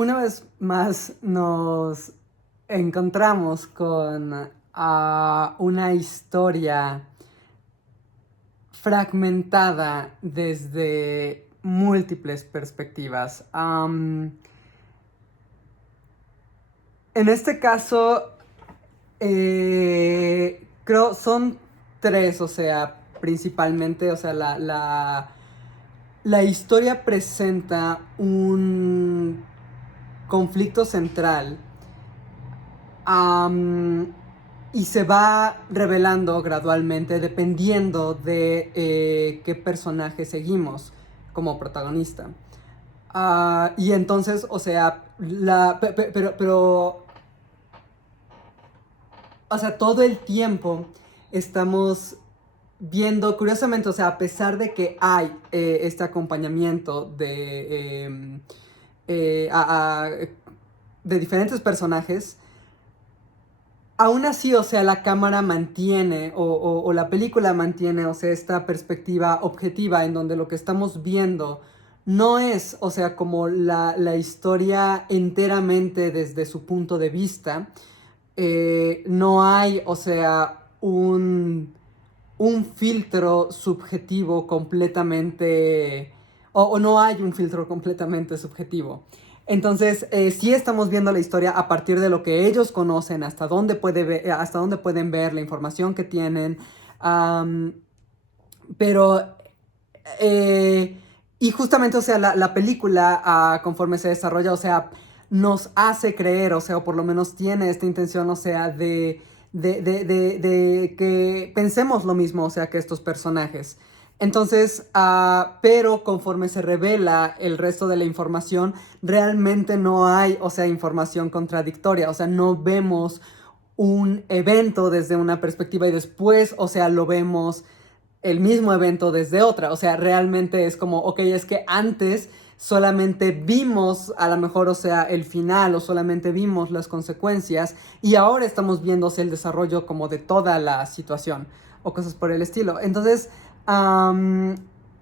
Una vez más nos encontramos con una historia fragmentada desde múltiples perspectivas. En este caso, creo son tres, o sea, principalmente, o sea, la historia presenta un conflicto central, um, y se va revelando gradualmente dependiendo de qué personaje seguimos como protagonista. Y entonces, o sea, o sea, todo el tiempo estamos viendo, curiosamente, o sea, a pesar de que hay este acompañamiento eh, a, a, de diferentes personajes, aún así, o sea, la cámara mantiene, o la película mantiene, o sea, esta perspectiva objetiva en donde lo que estamos viendo no es, o sea, como la historia enteramente desde su punto de vista. No hay, o sea, un filtro subjetivo completamente, o no hay un filtro completamente subjetivo. Entonces, sí estamos viendo la historia a partir de lo que ellos conocen, hasta dónde pueden ver la información que tienen. Um, pero, eh, y justamente, o sea, la película, conforme se desarrolla, o sea, nos hace creer, o sea, o por lo menos tiene esta intención, o sea, de que pensemos lo mismo, o sea, que estos personajes. Entonces, pero conforme se revela el resto de la información, realmente no hay, o sea, información contradictoria, o sea, no vemos un evento desde una perspectiva y después, o sea, lo vemos el mismo evento desde otra. O sea, realmente es como, ok, es que antes solamente vimos a lo mejor, o sea, el final, o solamente vimos las consecuencias, y ahora estamos viéndose el desarrollo como de toda la situación, o cosas por el estilo. Entonces,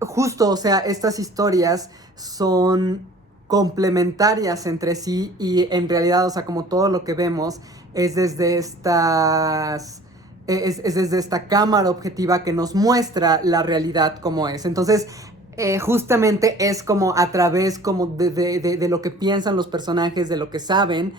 justo, o sea, estas historias son complementarias entre sí, y en realidad, o sea, como todo lo que vemos es desde es desde esta cámara objetiva que nos muestra la realidad como es. Entonces, justamente es como a través como de lo que piensan los personajes, de lo que saben,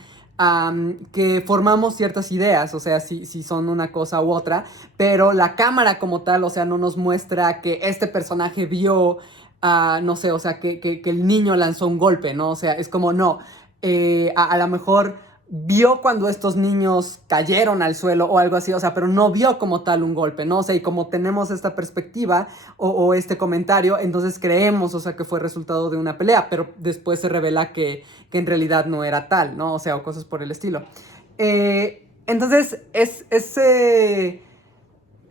que formamos ciertas ideas, o sea, si son una cosa u otra, pero la cámara como tal, o sea, no nos muestra que este personaje vio, no sé, o sea, que el niño lanzó un golpe, ¿no? O sea, es como, no, a lo mejor vio cuando estos niños cayeron al suelo o algo así, o sea, pero no vio como tal un golpe, ¿no? O sea, y como tenemos esta perspectiva o este comentario, entonces creemos, o sea, que fue resultado de una pelea, pero después se revela que en realidad no era tal, ¿no? O sea, o cosas por el estilo. Entonces, es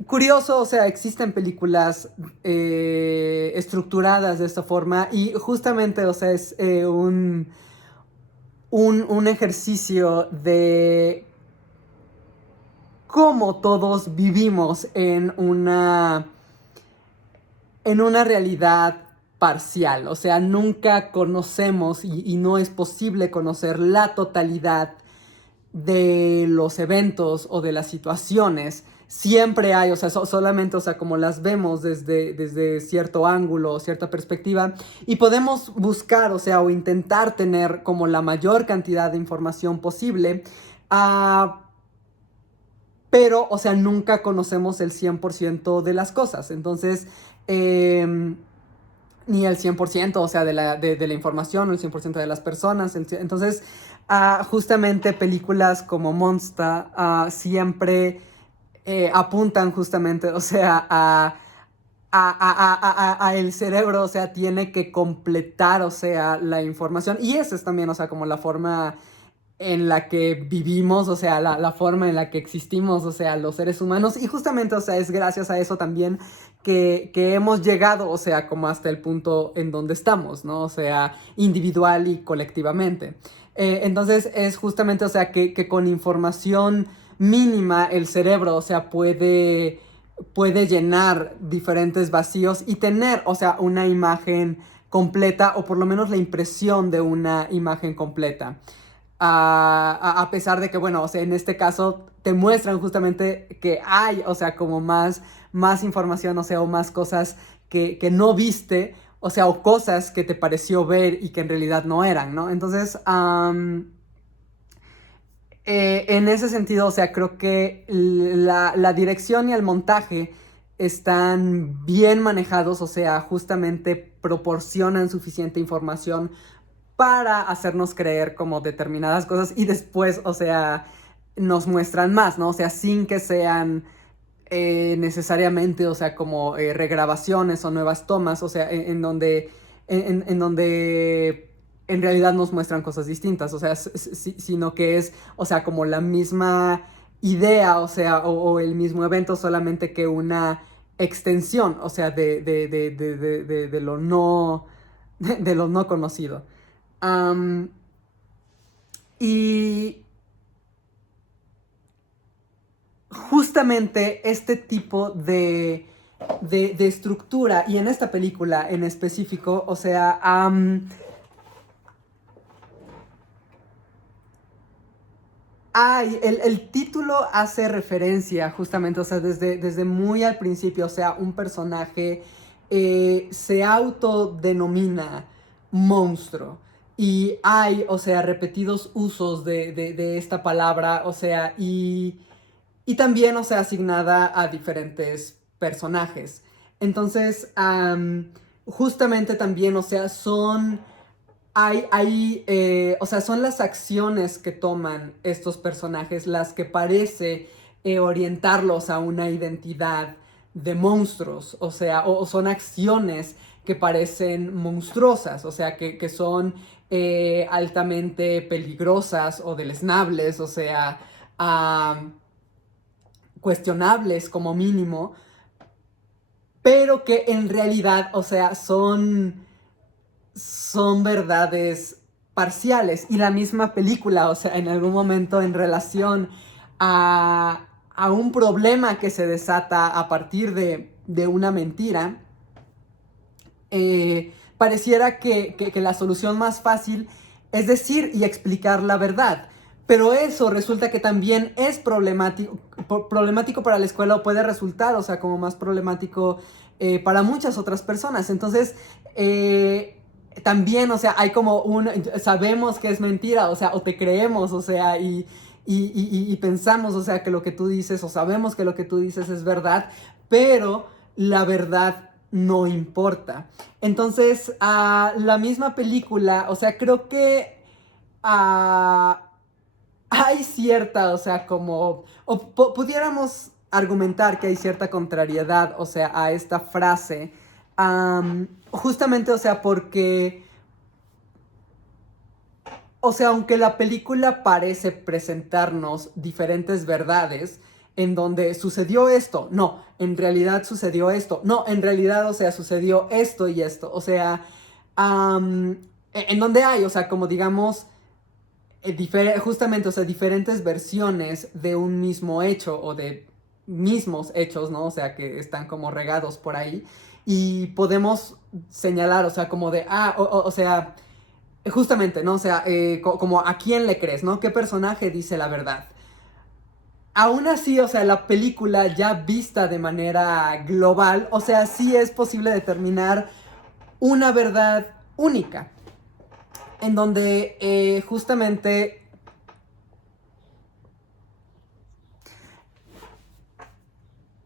curioso, o sea, existen películas estructuradas de esta forma, y justamente, o sea, es un ejercicio de cómo todos vivimos en una realidad parcial. O sea, nunca conocemos y no es posible conocer la totalidad de los eventos o de las situaciones. Siempre hay, o sea, solamente, o sea, como las vemos desde cierto ángulo, cierta perspectiva, y podemos buscar, o sea, o intentar tener como la mayor cantidad de información posible, uh, pero, o sea, nunca conocemos el 100% de las cosas. Entonces, ni el 100%, o sea, de la información, o el 100% de las personas. Entonces, justamente películas como Monster siempre apuntan justamente, o sea, a el cerebro, o sea, tiene que completar, o sea, la información. Y esa es también, o sea, como la forma en la que vivimos, o sea, la forma en la que existimos, o sea, los seres humanos. Y justamente, o sea, es gracias a eso también que hemos llegado, o sea, como hasta el punto en donde estamos, ¿no? O sea, individual y colectivamente. Entonces es justamente, o sea, que con información mínima el cerebro, o sea, puede llenar diferentes vacíos y tener, o sea, una imagen completa, o por lo menos la impresión de una imagen completa. A pesar de que, bueno, o sea, en este caso te muestran justamente que hay, o sea, como más información, o sea, o más cosas que no viste, o sea, o cosas que te pareció ver y que en realidad no eran, ¿no? Entonces, en ese sentido, o sea, creo que la dirección y el montaje están bien manejados, o sea, justamente proporcionan suficiente información para hacernos creer como determinadas cosas y después, o sea, nos muestran más, ¿no? O sea, sin que sean necesariamente, o sea, como regrabaciones o nuevas tomas, o sea, en donde en realidad nos muestran cosas distintas, o sea, sino que es, o sea, como la misma idea, o sea, o el mismo evento, solamente que una extensión, o sea, de lo no, de lo no conocido. Um, y justamente este tipo de estructura, y en esta película en específico, o sea, el título hace referencia justamente, o sea, desde muy al principio, o sea, un personaje se autodenomina monstruo. Y hay, o sea, repetidos usos de esta palabra, o sea, y también, o sea, asignada a diferentes personajes. Entonces, justamente también, o sea, o sea, son las acciones que toman estos personajes las que parece orientarlos a una identidad de monstruos, o sea, o son acciones que parecen monstruosas, o sea, que son altamente peligrosas o deleznables, o sea, cuestionables como mínimo, pero que en realidad, o sea, son verdades parciales. Y la misma película, o sea, en algún momento en relación a un problema que se desata a partir de una mentira, pareciera que la solución más fácil es decir y explicar la verdad. Pero eso resulta que también es problemático para la escuela, o puede resultar, o sea, como más problemático para muchas otras personas. Entonces, también, o sea, hay como sabemos que es mentira, o sea, o te creemos, o sea, y pensamos, o sea, que lo que tú dices, o sabemos que lo que tú dices es verdad, pero la verdad no importa. Entonces, la misma película, o sea, creo que hay cierta, o sea, como, o pudiéramos argumentar que hay cierta contrariedad, o sea, a esta frase, justamente, o sea, porque, o sea, aunque la película parece presentarnos diferentes verdades, en donde sucedió esto, no, en realidad sucedió esto, no, en realidad, o sea, sucedió esto y esto, o sea, en donde hay, o sea, como digamos, justamente, o sea, diferentes versiones de un mismo hecho o de mismos hechos, ¿no? O sea, que están como regados por ahí y podemos señalar, o sea, como de, o sea, justamente, ¿no? O sea, como a quién le crees, ¿no? ¿Qué personaje dice la verdad? Aún así, o sea, la película ya vista de manera global, o sea, sí es posible determinar una verdad única, en donde justamente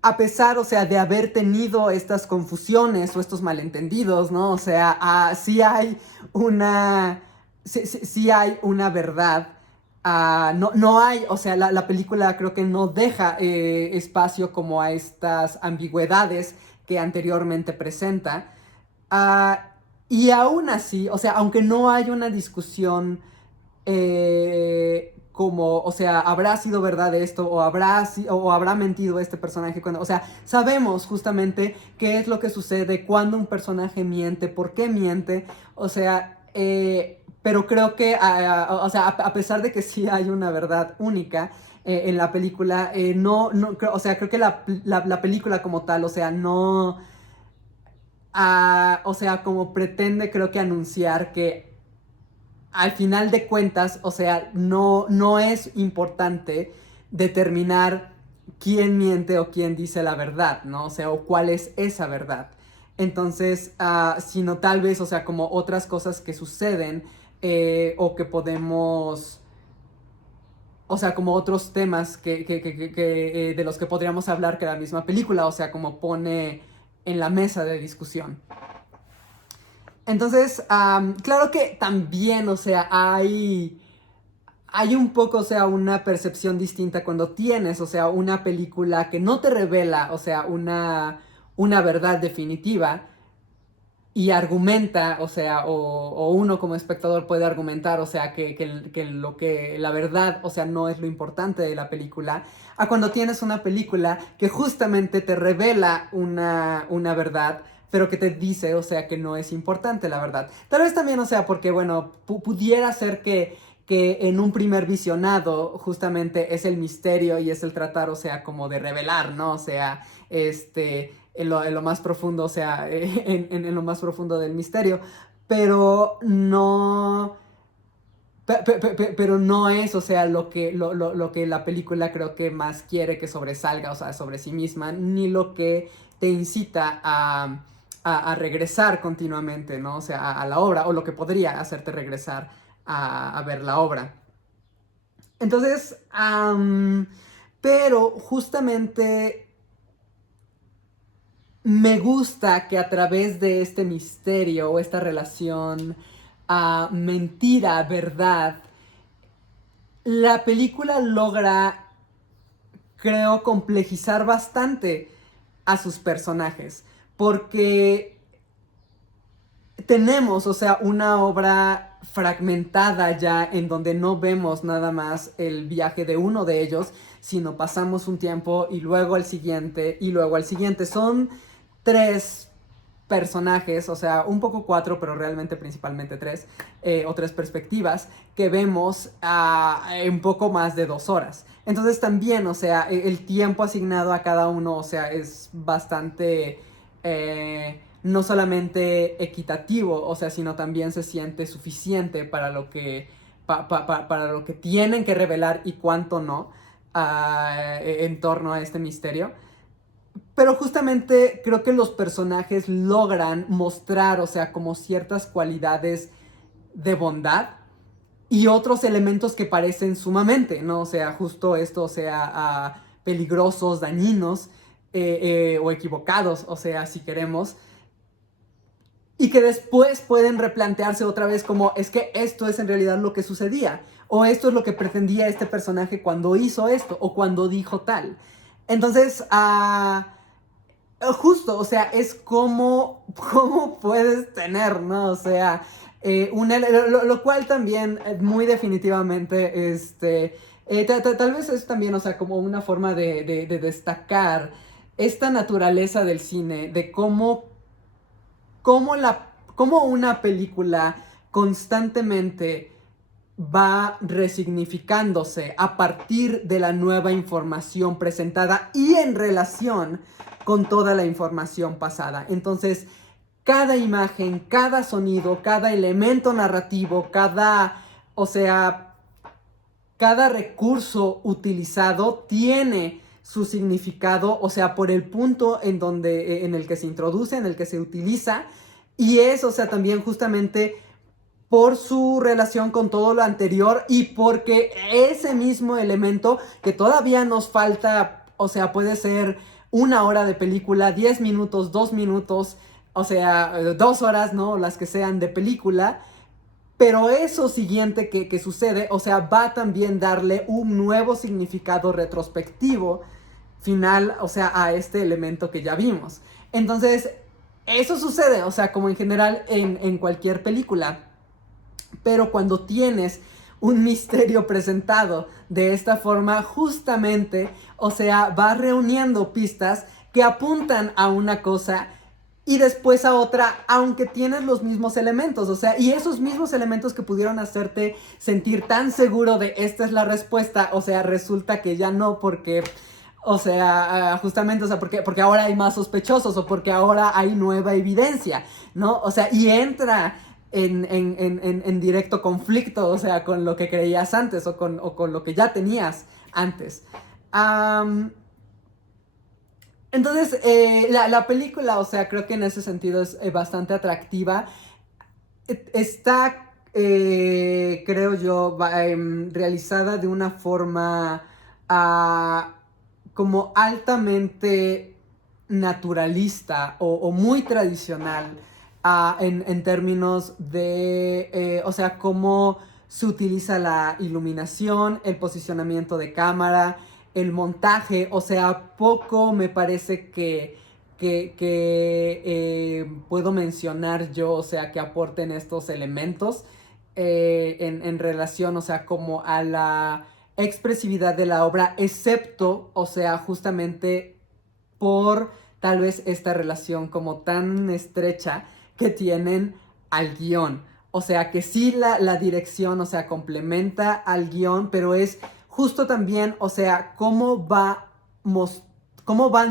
a pesar, o sea, de haber tenido estas confusiones o estos malentendidos, ¿no? O sea, sí hay una verdad. No hay, o sea, la película creo que no deja espacio como a estas ambigüedades que anteriormente presenta. Ah, y aún así, o sea, aunque no hay una discusión como, o sea, habrá sido verdad esto, o habrá mentido este personaje cuando, o sea, sabemos justamente qué es lo que sucede cuando un personaje miente, por qué miente, o sea, pero creo que, o sea, a pesar de que sí hay una verdad única en la película, o sea, creo que la película como tal, o sea, no o sea, como pretende creo que anunciar que al final de cuentas, o sea, no es importante determinar quién miente o quién dice la verdad, ¿no? O sea, o cuál es esa verdad. Entonces, sino tal vez, o sea, como otras cosas que suceden o que podemos, o sea, como otros temas de los que podríamos hablar que la misma película, o sea, como pone en la mesa de discusión. Entonces, claro que también, o sea, hay un poco, o sea, una percepción distinta cuando tienes, o sea, una película que no te revela, o sea, una verdad definitiva y argumenta, o sea, o uno como espectador puede argumentar, o sea, que la verdad, o sea, no es lo importante de la película, a cuando tienes una película que justamente te revela una verdad, pero que te dice, o sea, que no es importante la verdad. Tal vez también, o sea, porque, bueno, pudiera ser que en un primer visionado justamente es el misterio y es el tratar, o sea, como de revelar, ¿no? O sea, en lo más profundo, o sea, en lo más profundo del misterio, pero no... Pero no es, o sea, lo que la película creo que más quiere que sobresalga, o sea, sobre sí misma, ni lo que te incita a regresar continuamente, ¿no? O sea, a la obra, o lo que podría hacerte regresar a ver la obra. Entonces, pero justamente me gusta que a través de este misterio o esta relación mentira, verdad, la película logra, creo, complejizar bastante a sus personajes. Porque tenemos, o sea, una obra fragmentada ya en donde no vemos nada más el viaje de uno de ellos, sino pasamos un tiempo y luego al siguiente y luego al siguiente. Son tres personajes, o sea, un poco cuatro, pero realmente principalmente tres, o tres perspectivas, que vemos un poco más de 2 horas. Entonces también, o sea, el tiempo asignado a cada uno, o sea, es bastante... no solamente equitativo, o sea, sino también se siente suficiente para lo que, para lo que tienen que revelar y cuánto no en torno a este misterio. Pero justamente creo que los personajes logran mostrar, o sea, como ciertas cualidades de bondad y otros elementos que parecen sumamente, ¿no? O sea, justo esto, o sea, peligrosos, dañinos o equivocados, o sea, si queremos. Y que después pueden replantearse otra vez como, es que esto es en realidad lo que sucedía. O esto es lo que pretendía este personaje cuando hizo esto o cuando dijo tal. Entonces, justo, o sea, es como, cómo puedes tener, ¿no? O sea, lo cual también muy definitivamente, tal vez es también, o sea, como una forma de destacar esta naturaleza del cine, de cómo una película constantemente va resignificándose a partir de la nueva información presentada y en relación con toda la información pasada. Entonces, cada imagen, cada sonido, cada elemento narrativo, o sea, cada recurso utilizado tiene su significado, o sea, por el punto en el que se introduce, en el que se utiliza, y es, o sea, también justamente por su relación con todo lo anterior y porque ese mismo elemento que todavía nos falta, o sea, puede ser 1 hora de película, 10 minutos, 2 minutos, o sea, 2 horas, ¿no? Las que sean de película. Pero eso siguiente que sucede, o sea, va a también darle un nuevo significado retrospectivo final, o sea, a este elemento que ya vimos. Entonces, eso sucede, o sea, como en general en cualquier película. Pero cuando tienes un misterio presentado de esta forma, justamente, o sea, va reuniendo pistas que apuntan a una cosa y después a otra, aunque tienes los mismos elementos, o sea, y esos mismos elementos que pudieron hacerte sentir tan seguro de esta es la respuesta, o sea, resulta que ya no, porque O sea, justamente, o sea, porque ahora hay más sospechosos o porque ahora hay nueva evidencia, ¿no? O sea, y entra en directo conflicto, o sea, con lo que creías antes o con lo que ya tenías antes. Am, entonces, la película, o sea, creo que en ese sentido es bastante atractiva. Está, creo yo, realizada de una forma ah, como altamente naturalista o muy tradicional en términos de, o sea, cómo se utiliza la iluminación, el posicionamiento de cámara, el montaje, o sea, poco me parece que puedo mencionar yo, o sea, que aporten estos elementos en relación, o sea, como a la expresividad de la obra, excepto, o sea, justamente por tal vez esta relación como tan estrecha que tienen al guión. O sea, que sí la dirección, o sea, complementa al guión, pero es justo también, o sea, cómo van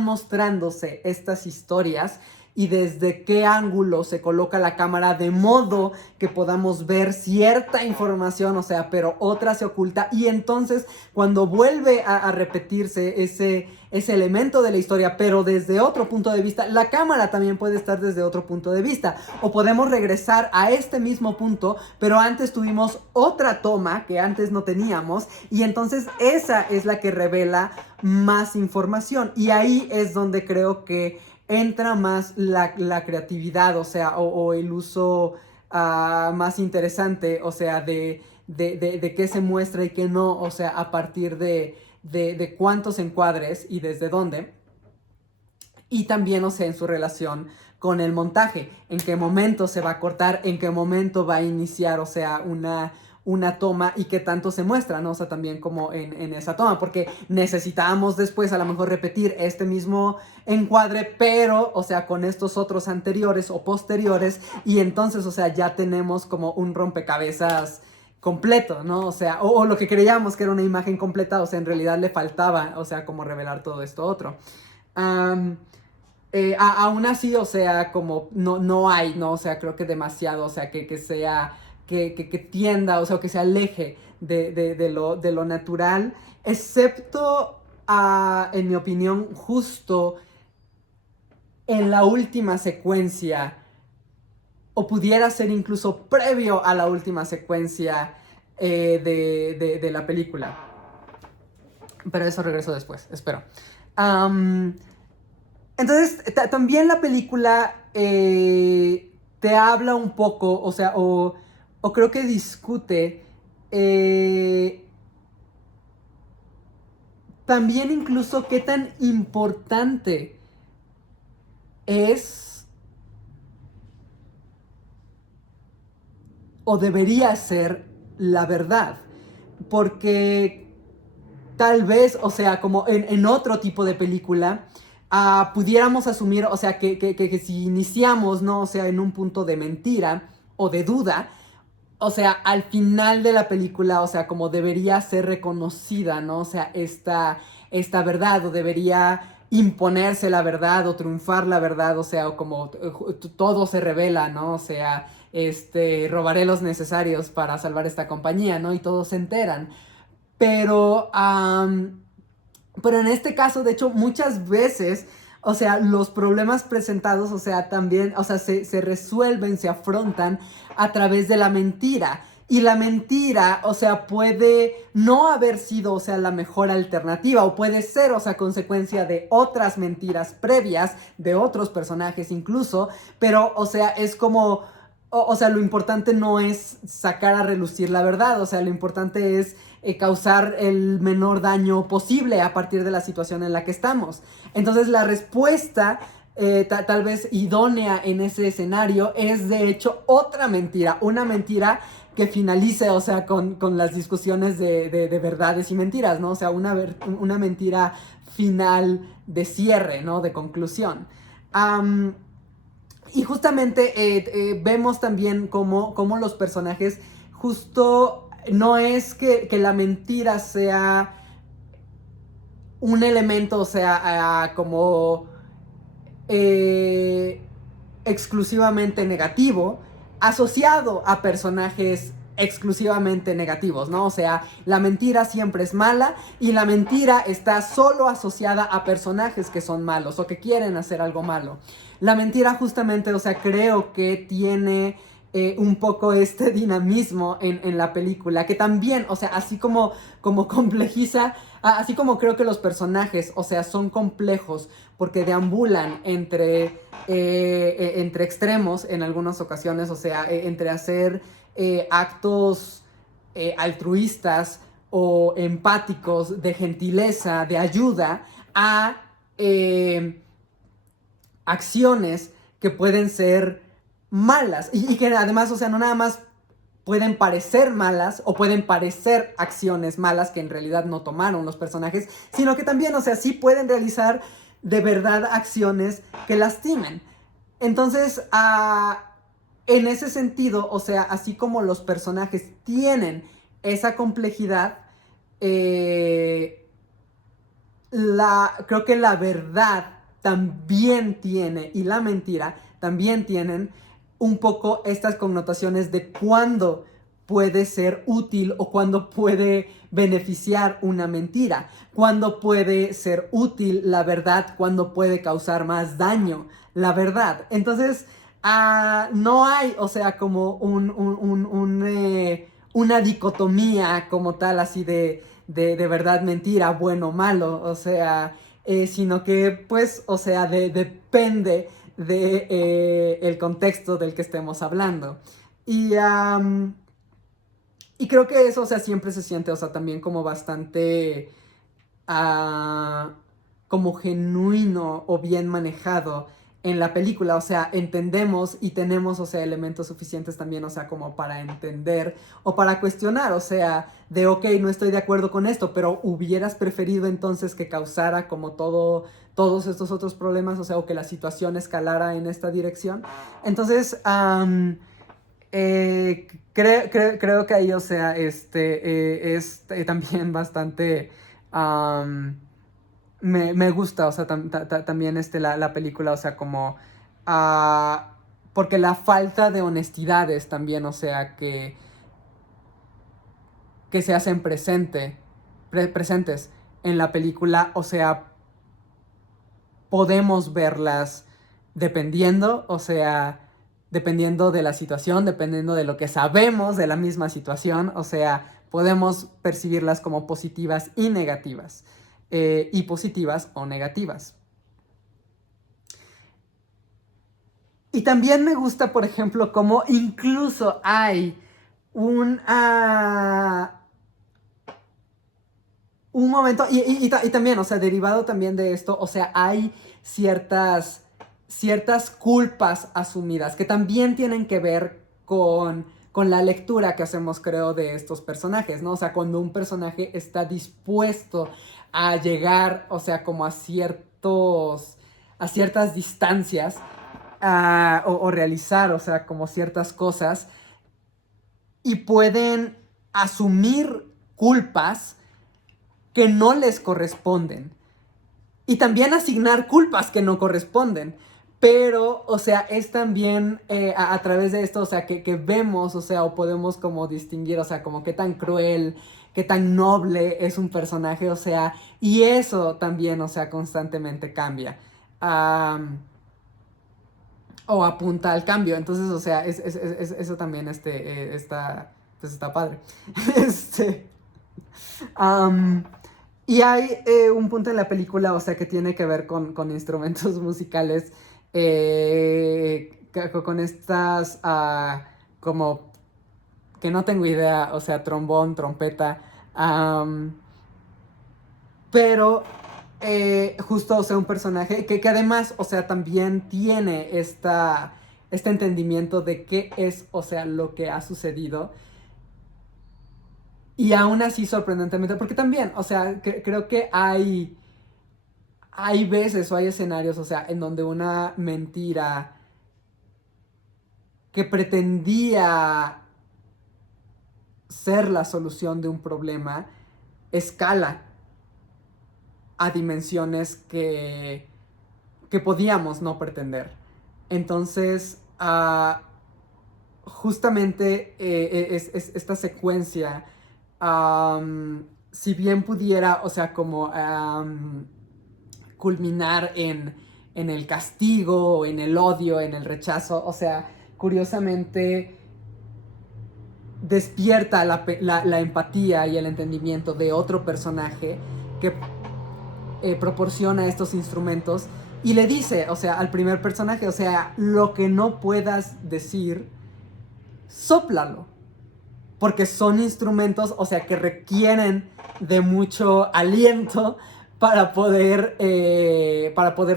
mostrándose estas historias y desde qué ángulo se coloca la cámara de modo que podamos ver cierta información, o sea, pero otra se oculta y entonces cuando vuelve a repetirse ese elemento de la historia, pero desde otro punto de vista, la cámara también puede estar desde otro punto de vista. O podemos regresar a este mismo punto, pero antes tuvimos otra toma que antes no teníamos, y entonces esa es la que revela más información. Y ahí es donde creo que entra más la creatividad, o sea, o el uso más interesante, o sea, de qué se muestra y qué no, o sea, a partir de cuántos encuadres y desde dónde. Y también, o sea, en su relación con el montaje, en qué momento se va a cortar, en qué momento va a iniciar, o sea, una toma y qué tanto se muestra, ¿no? O sea, también como en esa toma, porque necesitábamos después a lo mejor repetir este mismo encuadre, pero, o sea, con estos otros anteriores o posteriores, y entonces, o sea, ya tenemos como un rompecabezas completo, ¿no? O sea, o lo que creíamos que era una imagen completa, o sea, en realidad le faltaba, o sea, como revelar todo esto otro. Um, Aún así, o sea, como no hay, ¿no? O sea, creo que demasiado, o sea, que sea, que tienda, o sea, que se aleje de lo natural, excepto, en mi opinión, justo en la última secuencia, o pudiera ser incluso previo a la última secuencia de la película. Pero eso regreso después, espero. Um, Entonces, también la película te habla un poco, o sea, o creo que discute también incluso qué tan importante es o debería ser la verdad. Porque tal vez, o sea, como en otro tipo de película, pudiéramos asumir, o sea, que si iniciamos, ¿no? O sea, en un punto de mentira o de duda, o sea, al final de la película, o sea, como debería ser reconocida, ¿no? O sea, esta verdad, o debería imponerse la verdad, o triunfar la verdad, o sea, o como todo se revela, ¿no? O sea, robaré los necesarios para salvar esta compañía, ¿no? Y todos se enteran. Pero, pero en este caso, de hecho, muchas veces, o sea, los problemas presentados, o sea, también, o sea, se resuelven, se afrontan a través de la mentira. Y la mentira, o sea, puede no haber sido, o sea, la mejor alternativa, o puede ser, o sea, consecuencia de otras mentiras previas, de otros personajes incluso, pero, o sea, es como, o sea, lo importante no es sacar a relucir la verdad, o sea, lo importante es causar el menor daño posible a partir de la situación en la que estamos. Entonces la respuesta tal vez idónea en ese escenario es de hecho otra mentira, una mentira que finalice, o sea, con las discusiones de verdades y mentiras, ¿no? O sea, una mentira final de cierre, ¿no? De conclusión. Y justamente vemos también cómo los personajes justo no es que la mentira sea un elemento, o sea, como exclusivamente negativo, asociado a personajes exclusivamente negativos, ¿no? O sea, la mentira siempre es mala y la mentira está solo asociada a personajes que son malos o que quieren hacer algo malo. La mentira justamente, o sea, creo que tiene un poco este dinamismo en la película, que también, o sea, así como complejiza, así como creo que los personajes, o sea, son complejos porque deambulan entre extremos en algunas ocasiones, o sea, entre hacer actos altruistas o empáticos, de gentileza, de ayuda, a acciones que pueden ser malas y que además, o sea, no nada más pueden parecer malas o pueden parecer acciones malas que en realidad no tomaron los personajes, sino que también, o sea, sí pueden realizar de verdad acciones que lastimen. Entonces, en ese sentido, o sea, así como los personajes tienen esa complejidad, eh, creo que la verdad también tiene, y la mentira también tienen un poco estas connotaciones de cuándo puede ser útil o cuándo puede beneficiar una mentira, cuándo puede ser útil la verdad, cuándo puede causar más daño la verdad. Entonces, no hay, o sea, como una dicotomía como tal, así de verdad, mentira, bueno, malo, o sea, sino que, pues, o sea, depende de el contexto del que estemos hablando. Y, y creo que eso, o sea, siempre se siente, o sea, también como bastante, ah, como genuino o bien manejado en la película, o sea, entendemos y tenemos, o sea, elementos suficientes también, o sea, como para entender o para cuestionar, o sea, de, ok, no estoy de acuerdo con esto, pero hubieras preferido entonces que causara como todos estos otros problemas, o sea, o que la situación escalara en esta dirección. Entonces, creo que ahí, o sea, es también bastante... me gusta, o sea, también la película, o sea, como... ah, porque la falta de honestidades también, o sea, que se hacen presentes en la película, o sea, podemos verlas dependiendo, o sea, dependiendo de la situación, dependiendo de lo que sabemos de la misma situación, o sea, podemos percibirlas como positivas y negativas, y positivas o negativas. Y también me gusta, por ejemplo, cómo incluso hay un, un momento, y también, o sea, derivado también de esto, o sea, hay ciertas culpas asumidas que también tienen que ver con la lectura que hacemos, creo, de estos personajes, ¿no? O sea, cuando un personaje está dispuesto a llegar, o sea, como a ciertas distancias, o realizar, o sea, como ciertas cosas, y pueden asumir culpas que no les corresponden. Y también asignar culpas que no corresponden. Pero, o sea, es también a través de esto, o sea, que vemos, o sea, o podemos como distinguir, o sea, como qué tan cruel, qué tan noble es un personaje, o sea, y eso también, o sea, constantemente cambia. O apunta al cambio. Entonces, o sea, eso también pues está padre. este, um, y hay un punto en la película, o sea, que tiene que ver con instrumentos musicales, con estas, como, que no tengo idea, o sea, trombón, trompeta, um, pero justo, o sea, un personaje que además, o sea, también tiene este entendimiento de qué es, o sea, lo que ha sucedido. Y aún así, sorprendentemente, porque también, o sea, creo que hay veces o hay escenarios, o sea, en donde una mentira que pretendía ser la solución de un problema escala a dimensiones que podíamos no pretender. Entonces, justamente esta secuencia, si bien pudiera, o sea, como culminar en el castigo, en el odio, en el rechazo, o sea, curiosamente despierta la empatía y el entendimiento de otro personaje que proporciona estos instrumentos y le dice, o sea, al primer personaje, o sea, lo que no puedas decir, sóplalo, porque son instrumentos, o sea, que requieren de mucho aliento para poder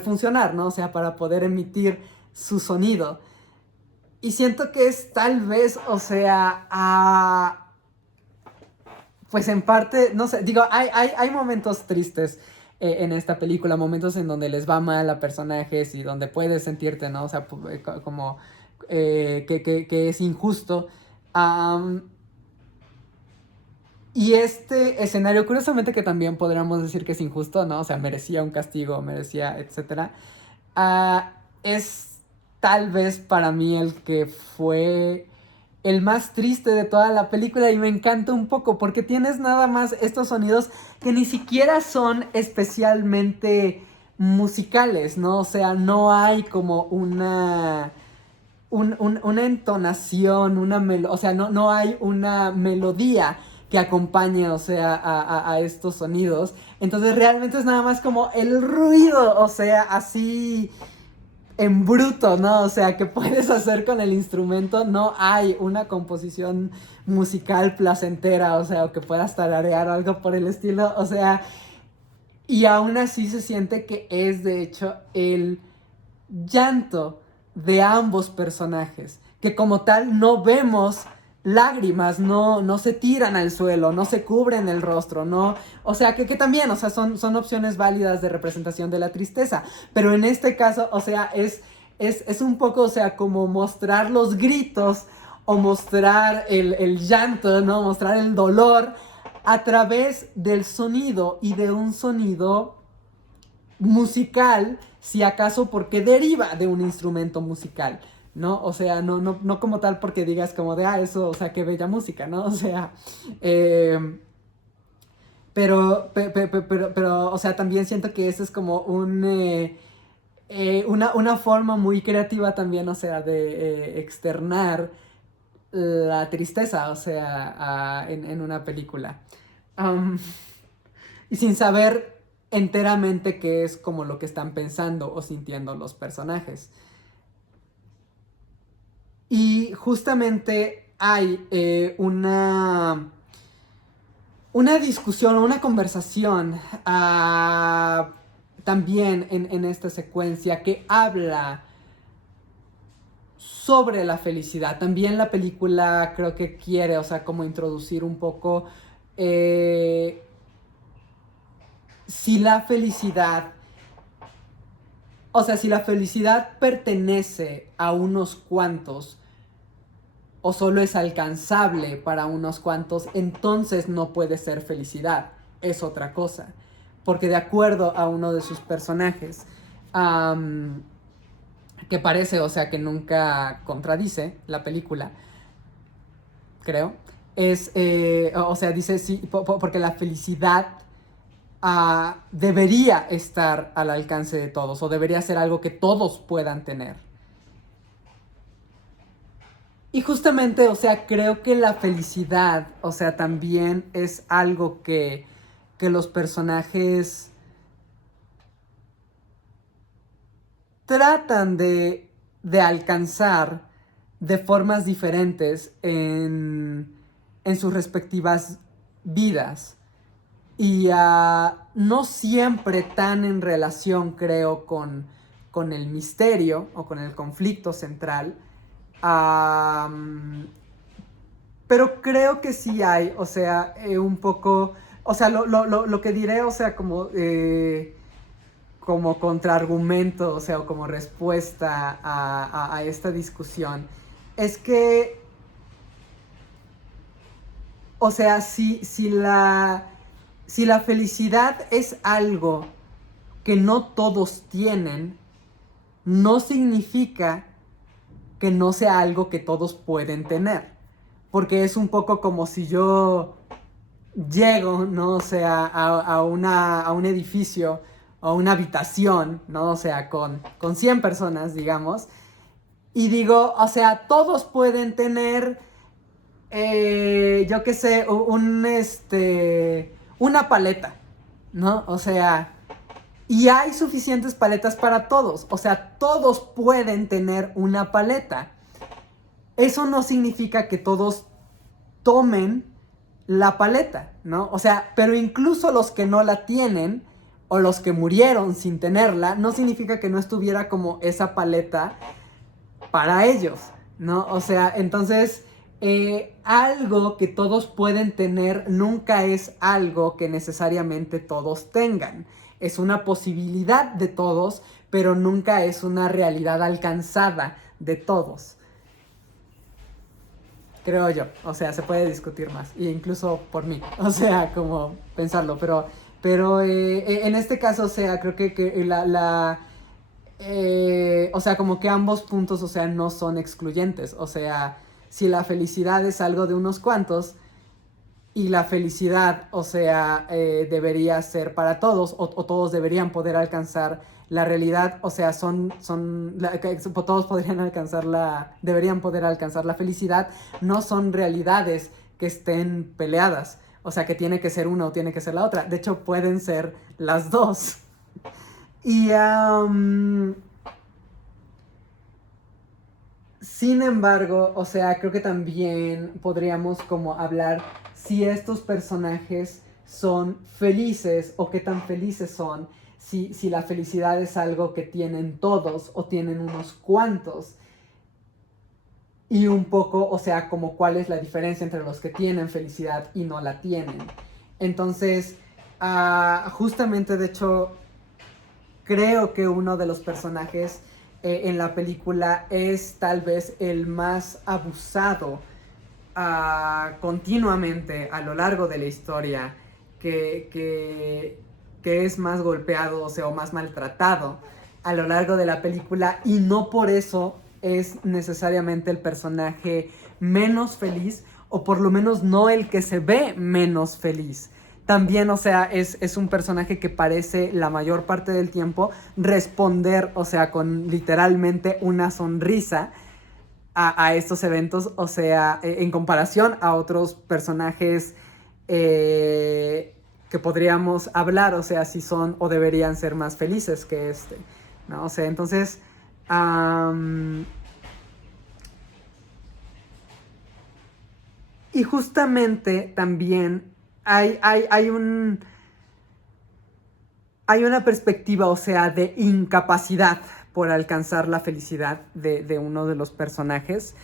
funcionar, ¿no? O sea, para poder emitir su sonido. Y siento que es tal vez, o sea, pues en parte, no sé, digo, hay momentos tristes en esta película, momentos en donde les va mal a personajes y donde puedes sentirte, ¿no? O sea, como que es injusto. Um, y este escenario, curiosamente que también podríamos decir que es injusto, ¿no? O sea, merecía un castigo, merecía, etcétera. Es tal vez para mí el que fue el más triste de toda la película y me encanta un poco porque tienes nada más estos sonidos que ni siquiera son especialmente musicales, ¿no? O sea, no hay como una entonación, o sea, no hay una melodía que acompañe, o sea, a estos sonidos. Entonces realmente es nada más como el ruido, o sea, así en bruto, ¿no? O sea, que puedes hacer con el instrumento, no hay una composición musical placentera, o sea, o que puedas tararear algo por el estilo, o sea, y aún así se siente que es de hecho el llanto de ambos personajes, que como tal no vemos lágrimas, no se tiran al suelo, no se cubren el rostro, no, o sea, que también, o sea, son opciones válidas de representación de la tristeza, pero en este caso, o sea, es un poco, o sea, como mostrar los gritos o mostrar el llanto, ¿no? Mostrar el dolor a través del sonido y de un sonido musical, si acaso porque deriva de un instrumento musical, ¿no? O sea, no como tal porque digas como de, eso, o sea, qué bella música, ¿no? O sea, eh, pero, o sea, también siento que eso es como una forma muy creativa también, o sea, de externar la tristeza, o sea, en una película. Um, y sin saber enteramente qué es como lo que están pensando o sintiendo los personajes. Y justamente hay una discusión o una conversación también en esta secuencia que habla sobre la felicidad. También la película creo que quiere, o sea, como introducir un poco si la felicidad, o sea, si la felicidad pertenece a unos cuantos o solo es alcanzable para unos cuantos, entonces no puede ser felicidad, es otra cosa. Porque de acuerdo a uno de sus personajes, que parece, o sea, que nunca contradice la película, creo, o sea, dice sí, porque la felicidad debería estar al alcance de todos o debería ser algo que todos puedan tener. Y justamente, o sea, creo que la felicidad, o sea, también es algo que los personajes tratan de alcanzar de formas diferentes en sus respectivas vidas. Y no siempre tan en relación, creo, con el misterio o con el conflicto central. Pero creo que sí hay, o sea, un poco, o sea, lo que diré, o sea, como contraargumento, o sea, o como respuesta a esta discusión, es que, o sea, si la si la felicidad es algo que no todos tienen, no significa que no sea algo que todos pueden tener. Porque es un poco como si yo llego, ¿no? O sea, a un edificio o una habitación, ¿no? O sea, con 100 personas, digamos. Y digo, o sea, todos pueden tener, yo qué sé, una paleta, ¿no? O sea, y hay suficientes paletas para todos. O sea, todos pueden tener una paleta. Eso no significa que todos tomen la paleta, ¿no? O sea, pero incluso los que no la tienen o los que murieron sin tenerla, no significa que no estuviera como esa paleta para ellos, ¿no? O sea, entonces, algo que todos pueden tener nunca es algo que necesariamente todos tengan. Es una posibilidad de todos, pero nunca es una realidad alcanzada de todos. Creo yo, o sea, se puede discutir más, e incluso por mí, o sea, como pensarlo, pero en este caso, o sea, creo que o sea, como que ambos puntos, o sea, no son excluyentes, o sea, si la felicidad es algo de unos cuantos y la felicidad, o sea, debería ser para todos o todos deberían poder alcanzar la realidad, o sea, todos podrían alcanzar deberían poder alcanzar la felicidad, no son realidades que estén peleadas, o sea, que tiene que ser una o tiene que ser la otra, de hecho pueden ser las dos. Y sin embargo, o sea, creo que también podríamos como hablar si estos personajes son felices o qué tan felices son, si la felicidad es algo que tienen todos o tienen unos cuantos. Y un poco, o sea, como cuál es la diferencia entre los que tienen felicidad y no la tienen. Entonces, justamente de hecho, creo que uno de los personajes en la película es tal vez el más abusado continuamente a lo largo de la historia, que es más golpeado, o sea, o más maltratado a lo largo de la película, y no por eso es necesariamente el personaje menos feliz, o por lo menos no el que se ve menos feliz. También, o sea, es un personaje que parece la mayor parte del tiempo responder, o sea, con literalmente una sonrisa a estos eventos, o sea, en comparación a otros personajes que podríamos hablar, o sea, si son o deberían ser más felices que este, ¿no? O sea, entonces, y justamente también hay hay una perspectiva, o sea, de incapacidad por alcanzar la felicidad de uno de los personajes.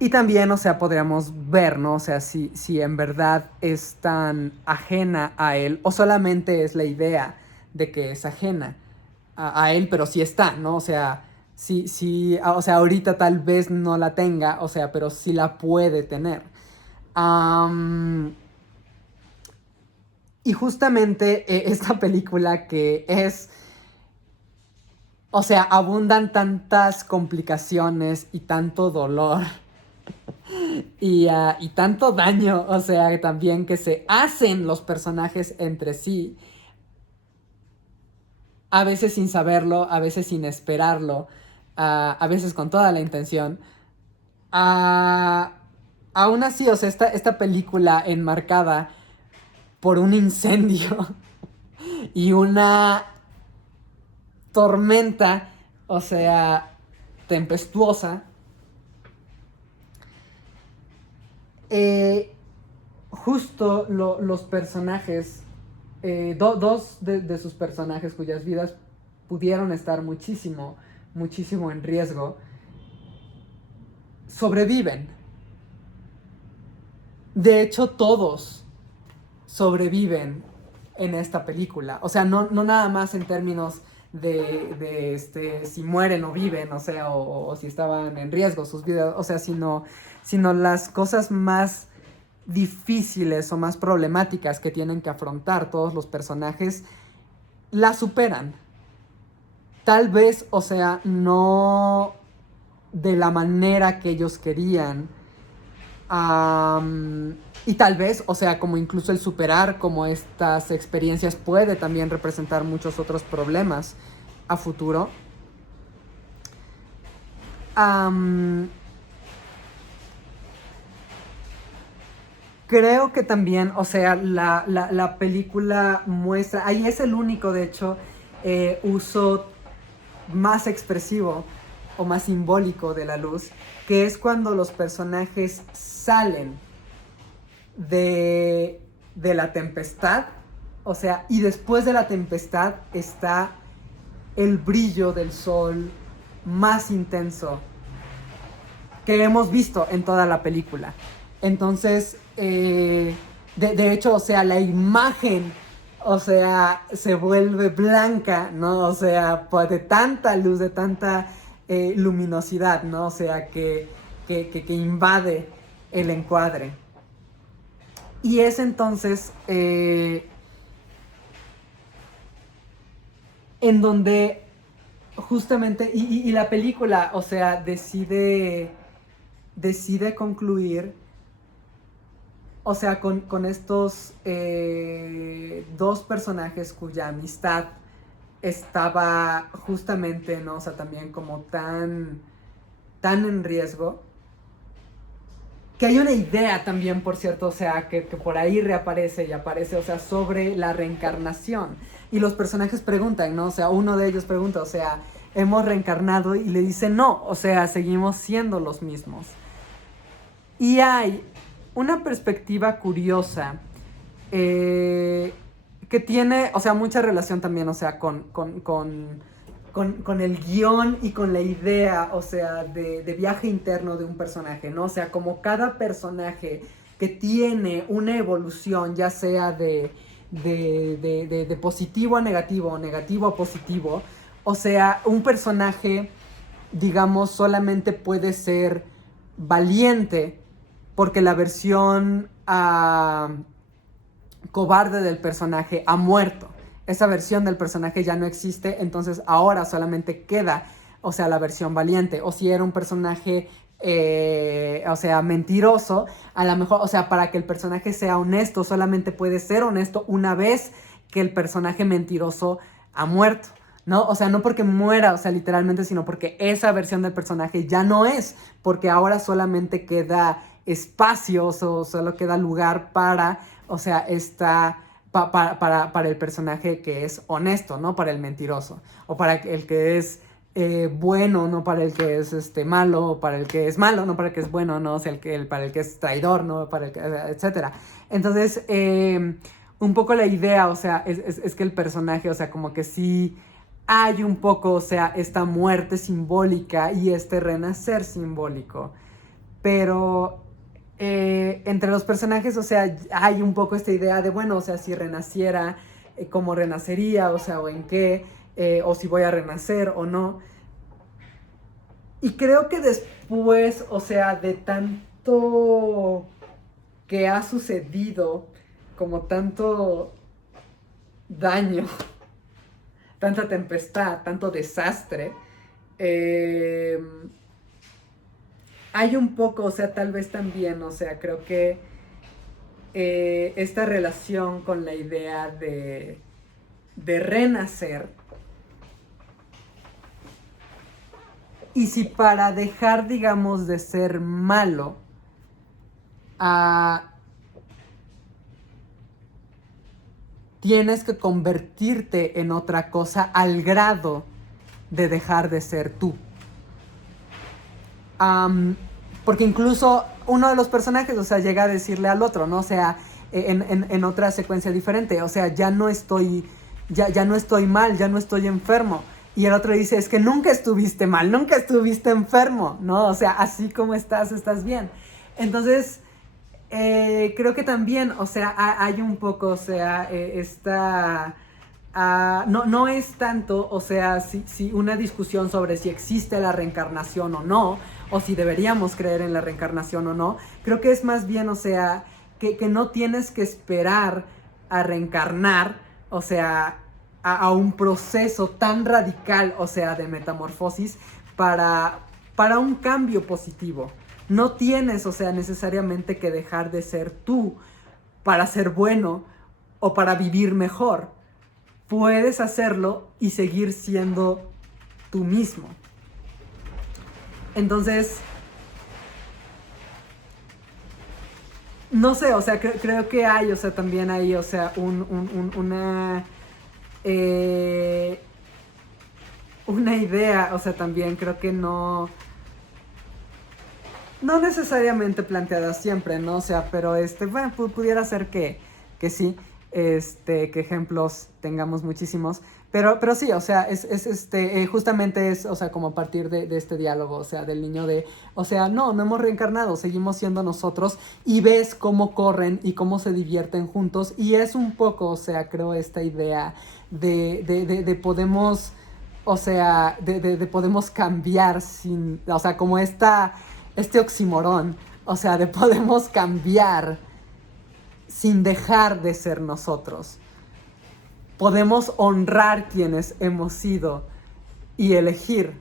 Y también, o sea, podríamos ver, ¿no? O sea, si en verdad es tan ajena a él, o solamente es la idea de que es ajena a él, pero sí está, ¿no? O sea, o sea, ahorita tal vez no la tenga, o sea, pero sí la puede tener. Y justamente esta película que es, o sea, abundan tantas complicaciones y tanto dolor y tanto daño, o sea, también que se hacen los personajes entre sí, a veces sin saberlo, a veces sin esperarlo, a veces con toda la intención. Ah, aún así, o sea, esta película enmarcada por un incendio y una tormenta, o sea, tempestuosa, eh, justo los personajes, dos de sus personajes cuyas vidas pudieron estar muchísimo, muchísimo en riesgo, sobreviven. De hecho, todos sobreviven en esta película. O sea, no nada más en términos de si mueren o viven, o sea, o si estaban en riesgo sus vidas, o sea, sino las cosas más difíciles o más problemáticas que tienen que afrontar todos los personajes, la superan. Tal vez, o sea, no de la manera que ellos querían. Y tal vez, o sea, como incluso el superar como estas experiencias puede también representar muchos otros problemas a futuro. Creo que también, o sea, la película muestra, ahí es el único, de hecho, uso más expresivo o más simbólico de la luz, que es cuando los personajes salen de la tempestad, o sea, y después de la tempestad está el brillo del sol más intenso que hemos visto en toda la película. Entonces, de hecho, o sea, la imagen, o sea, se vuelve blanca, ¿no? O sea, de tanta luz, de tanta luminosidad, ¿no? O sea, que invade el encuadre. Y es entonces en donde justamente, y la película, o sea, decide concluir, o sea, con estos dos personajes cuya amistad estaba justamente, ¿no? O sea, también como tan en riesgo. Que hay una idea también, por cierto, o sea, que por ahí reaparece y aparece, o sea, sobre la reencarnación. Y los personajes preguntan, ¿no? O sea, uno de ellos pregunta, o sea, ¿hemos reencarnado? Y le dice, no, o sea, seguimos siendo los mismos. Y hay una perspectiva curiosa que tiene, o sea, mucha relación también, o sea, con el guión y con la idea, o sea, de viaje interno de un personaje, ¿no? O sea, como cada personaje que tiene una evolución, ya sea de positivo a negativo o negativo a positivo, o sea, un personaje, digamos, solamente puede ser valiente porque la versión cobarde del personaje ha muerto. Esa versión del personaje ya no existe, entonces ahora solamente queda, o sea, la versión valiente. O si era un personaje, o sea, mentiroso, a lo mejor, o sea, para que el personaje sea honesto, solamente puede ser honesto una vez que el personaje mentiroso ha muerto, ¿no? O sea, no porque muera, o sea, literalmente, sino porque esa versión del personaje ya no es, porque ahora solamente queda espacios o solo queda lugar para, o sea, para el personaje que es honesto, no para el mentiroso. O para el que es bueno, no para el que es malo. O para el que es malo, no para el que es bueno, no, o sea, para el que es traidor, no para el que, etcétera. Entonces, un poco la idea, o sea, es que el personaje, o sea, como que sí hay un poco, o sea, esta muerte simbólica y este renacer simbólico. Pero entre los personajes, o sea, hay un poco esta idea de, bueno, o sea, si renaciera, cómo renacería, o sea, o en qué, o si voy a renacer o no. Y creo que después, o sea, de tanto que ha sucedido, como tanto daño, tanta tempestad, tanto desastre, hay un poco, o sea, tal vez también, o sea, creo que esta relación con la idea de renacer. Y si para dejar, digamos, de ser malo, tienes que convertirte en otra cosa al grado de dejar de ser tú. Porque incluso uno de los personajes, o sea, llega a decirle al otro, ¿no? O sea, en otra secuencia diferente, o sea, ya no estoy mal, ya no estoy enfermo. Y el otro dice, es que nunca estuviste mal, nunca estuviste enfermo, ¿no? O sea, así como estás bien. Entonces, creo que también, o sea, hay un poco, o sea, no es tanto, o sea, si una discusión sobre si existe la reencarnación o no, o si deberíamos creer en la reencarnación o no. Creo que es más bien, o sea, que no tienes que esperar a reencarnar, o sea, a un proceso tan radical, o sea, de metamorfosis para un cambio positivo. No tienes, o sea, necesariamente que dejar de ser tú para ser bueno o para vivir mejor. Puedes hacerlo y seguir siendo tú mismo. Entonces, no sé, o sea, creo que hay, o sea, también hay, o sea, una idea, o sea, también creo que no necesariamente planteada siempre, ¿no? O sea, pero bueno, pudiera ser que sí, que ejemplos tengamos muchísimos. Pero sí, o sea, justamente es, o sea, como a partir de este diálogo, o sea, del niño o sea, no hemos reencarnado, seguimos siendo nosotros y ves cómo corren y cómo se divierten juntos y es un poco, o sea, creo esta idea de podemos, o sea, de podemos cambiar sin, o sea, como este oxímoron, o sea, de podemos cambiar sin dejar de ser nosotros. Podemos honrar quienes hemos sido y elegir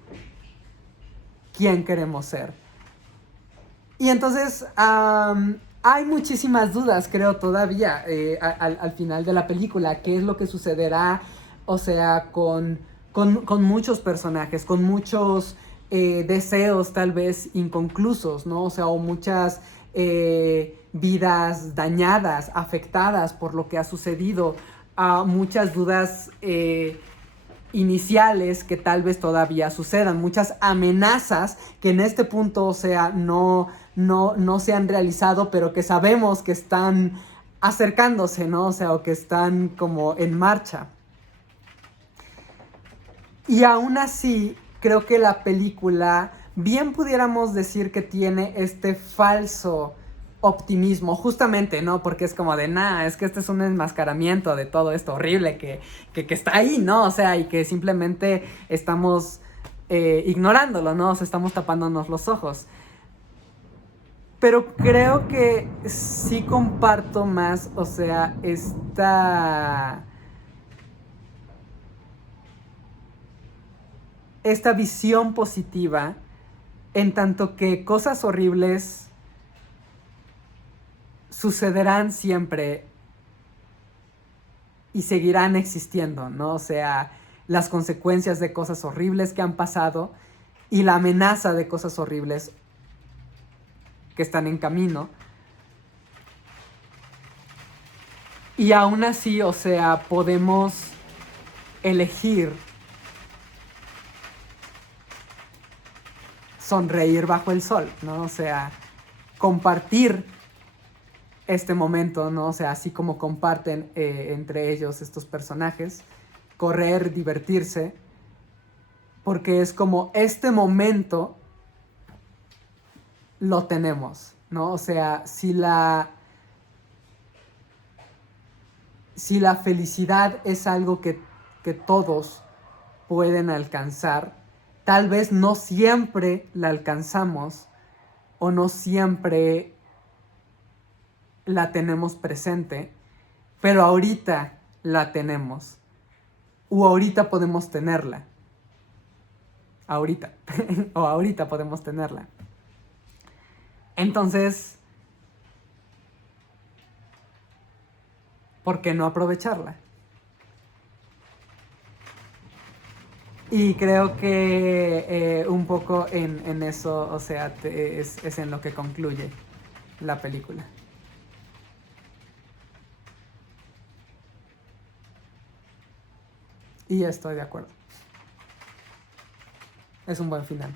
quién queremos ser. Y entonces hay muchísimas dudas, creo, todavía al final de la película. ¿Qué es lo que sucederá? O sea, con muchos personajes, con muchos deseos tal vez inconclusos, ¿no? O sea, o muchas vidas dañadas, afectadas por lo que ha sucedido. Muchas dudas iniciales que tal vez todavía sucedan, muchas amenazas que en este punto, o sea, no se han realizado, pero que sabemos que están acercándose, ¿no? O sea, o que están como en marcha. Y aún así, creo que la película, bien pudiéramos decir que tiene este falso optimismo, justamente, ¿no? Porque es como de, es que este es un enmascaramiento de todo esto horrible que está ahí, ¿no? O sea, y que simplemente estamos ignorándolo, ¿no? O sea, estamos tapándonos los ojos. Pero creo que sí comparto más, o sea, esta visión positiva, en tanto que cosas horribles sucederán siempre y seguirán existiendo, ¿no? O sea, las consecuencias de cosas horribles que han pasado y la amenaza de cosas horribles que están en camino. Y aún así, o sea, podemos elegir sonreír bajo el sol, ¿no? O sea, compartir este momento, ¿no? O sea, así como comparten entre ellos estos personajes, correr, divertirse, porque es como este momento lo tenemos, ¿no? O sea, si la felicidad es algo que todos pueden alcanzar, tal vez no siempre la alcanzamos o no siempre la tenemos presente, pero ahorita la tenemos. O ahorita podemos tenerla. Ahorita. O ahorita podemos tenerla. Entonces, ¿por qué no aprovecharla? Y creo que un poco en eso, o sea, es en lo que concluye la película. Y estoy de acuerdo. Es un buen final.